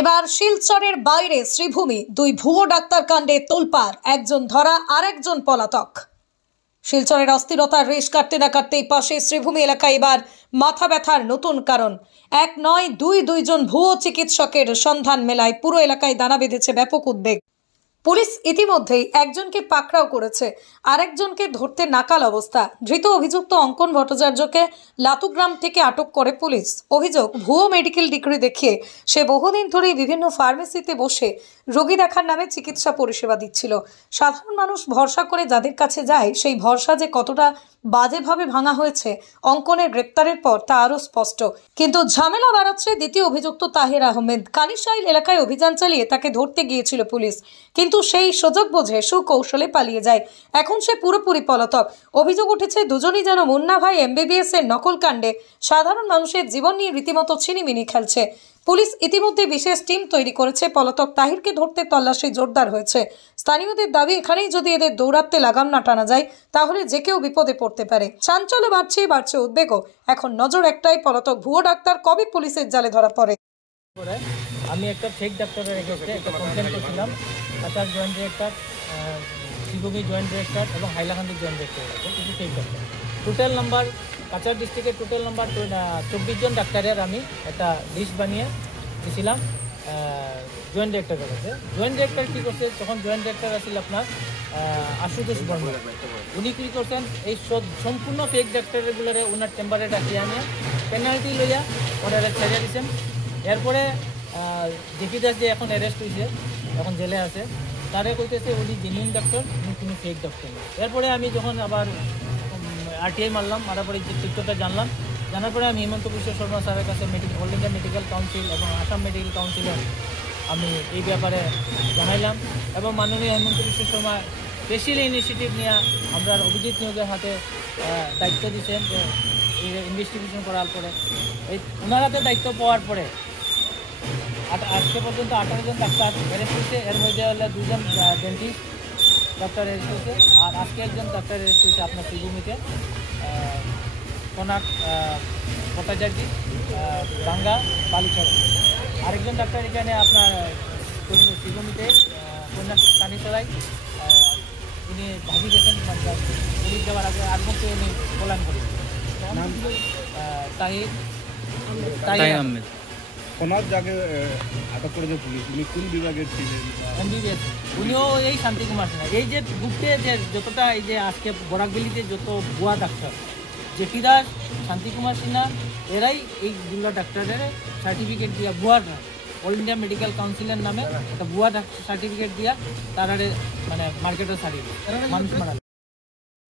এবার শিলচরের বাইরে শ্রীভূমি দুই ভুয়ো ডাক্তার কাণ্ডে তোলপাড়, একজন ধরা আর একজন পলাতক। শিলচরের অস্থিরতার রেশ কাটতে না কাটতেই পাশে শ্রীভূমি এলাকায় এবার মাথা ব্যথার নতুন কারণ। এক নয় দুইজন ভুয়ো চিকিৎসকের সন্ধান মেলায় পুরো এলাকায় দানা বেঁধেছে ব্যাপক উদ্বেগ। পুলিশ ইতিমধ্যেই একজনকে পাকড়াও করেছে, আরেকজনকে ধরতে নাকাল অবস্থা। ধৃত অভিযুক্ত অঙ্কন ভট্টাচার্যকে লাতুগ্রাম থেকে আটক করে পুলিশ। অভিযোগ, ভুয়ো মেডিকেল ডিগ্রি দেখিয়ে সে বহুদিন ধরেই বিভিন্ন ফার্মেসিতে বসে রোগী দেখার নামে চিকিৎসা পরিষেবা দিচ্ছিল। সাধারণ মানুষ ভরসা করে যাদের কাছে যায়, সেই ভরসা যে কতটা বাজেভাবে ভাঙা হয়েছে অঙ্কনের গ্রেপ্তারের পর তা আরও স্পষ্ট। কিন্তু ঝামেলা বাড়াচ্ছে দ্বিতীয় অভিযুক্ত তাহের আহমেদ। কানিশাইল এলাকায় অভিযান চালিয়ে তাকে ধরতে গিয়েছিল পুলিশ, কিন্তু সেই সুযোগ বুঝে সুকৌশলে পালিয়ে যায়। এখন সে পুরোপুরি পলাতক। অভিযোগ উঠেছে দুজনই যেন মুন্না ভাই MBBS এর নকল কাণ্ডে সাধারণ মানুষের জীবন নিয়ে রীতিমতো ছিনিমিনি খেলছে। পুলিশ ইতিমধ্যে বিশেষ টিম তৈরি করেছে। পলাতক তাহিরকে ধরতে তল্লাশি জোরদার হয়েছে। স্থানীয়দের দাবি, এখানেই যদি এদের দৌড়াতে লাগাম না টানা যায় তাহলে যে কেউ বিপদে পড়তে পারে। চাঞ্চল্য বাড়ছে উদ্বেগও। এখন নজর একটাই, পলাতক ভুয়ো ডাক্তার কবে পুলিশের জালে ধরা পড়ে। আমি একটা ফেক ডাক্তারের এগেইনস্টে একটা কমপ্লেন করেছিলাম। Cachar joint director, Sribhumi joint director এবং হাইলাকান্দির জয়েন্ট ডিরেক্টর কিছু fake doctor. Total number Cachar ডিস্ট্রিক্টের টোটাল নাম্বার 24 জন ডাক্তারের আমি একটা লিস্ট বানিয়ে দিয়েছিলাম জয়েন্ট ডিরেক্টরের কাছে। জয়েন্ট ডিরেক্টর কী করছে, তখন জয়েন্ট ডিরেক্টর আসছিল আপনার আশুতোষ বর্মা। উনি কী করছেন, এই সম্পূর্ণ ফেক ডাক্তারগুলোরে ওনার চেম্বারে ডাকিয়ে আনে পেনাল্টি লইয়া ওনারা ছেড়ে দিচ্ছেন। এরপরে জেপি দাস যে এখন অ্যারেস্ট হয়েছে, এখন জেলে আছে, তারে কইতেছে উনি জেনুইন ডাক্তার, উনি ফেক ডাক্তার। এরপরে আমি যখন আবার RTI মারলাম, মারার পরে যে চিত্রটা জানার পরে আমি হিমন্ত বিশ্ব শর্মা স্যারের কাছে অল ইন্ডিয়া মেডিকেল কাউন্সিল এবং আসাম মেডিকেল কাউন্সিলের আমি এই ব্যাপারে জানাইলাম এবং মাননীয় হিমন্ত বিশ্ব শর্মা স্পেশাল ইনিশিয়েটিভ নিয়ে আমরা অভিজিৎ নিয়োগের হাতে দায়িত্ব দিচ্ছেন যে ইনভেস্টিগেশন করার পরে এই ওনার হাতে দায়িত্ব পাওয়ার পরে আজকে পর্যন্ত 18 জন ডাক্তার অ্যারেস্ট হয়েছে। এর মধ্যে হলে 2 জন ডেন্টিস্ট ডাক্তার অ্যারেস্ট হয়েছে, আর আজকে একজন ডাক্তার অ্যারেস্ট হয়েছে আপনার শ্রীভূমিতে, কনাক ভট্টাচার্য, বাঙ্গা বালিচর। আরেকজন ডাক্তার এখানে আপনার শ্রীভূমিতে কন্যা কানিচড়াই, উনি ভাবি গেছেন পুলিশ যাওয়ার আগে 8 বছর উনি পলায়ন করেছেন। তাহির আহমেদ ওনার যাকে আটক করেছে পুলিশ, উনি কোন বিভাগের ছিলেন? MBBS। উনিও এই শান্তিকুমার সিনহা। এই যে গ্রুপে যে যতটা এই যে আজকে বরাকবেলিতে যত ভুয়া ডাক্তার, জেপি দাস, শান্তিকুমার সিনহা, এরাই এই দুটো ডাক্তারের সার্টিফিকেট দিয়া ভুয়া অল ইন্ডিয়া মেডিকেল কাউন্সিলের নামে একটা ভুয়া সার্টিফিকেট দিয়া তারা মানে মার্কেটে ছাড়িয়ে মানুষ মারা।